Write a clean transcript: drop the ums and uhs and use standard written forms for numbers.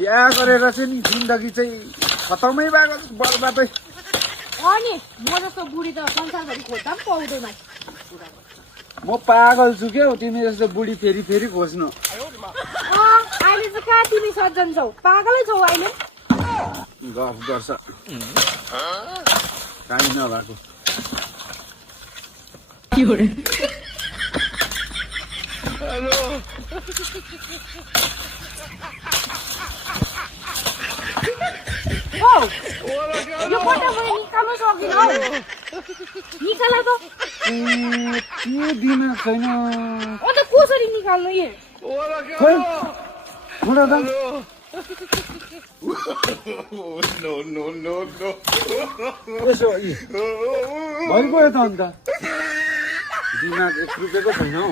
बिहा गरेर चाहिँ नि जिन्दगी चाहिँ खतमै भएको बर्बादै अनि म जस्तो बुढी त संसारभरि खोज्दा पनि पाउँदैन म पागल छु क्या तिमी जस्तो बुढी फेरि फेरि खोज्नु अहिले चाहिँ कहाँ तिमी सज्जन छौ पागलै छौ अहिले गफ गर्छ काहीँ नभएको यो फोटो मैले निकाल्नु सकिनँ हौ निकाल त त्यो दिन छैन अन्त कसरी निकाल्नु यी खोइ छोडा त यसो भइगयो त अन्त दिमाग 1 रुपियाँको छैन हौ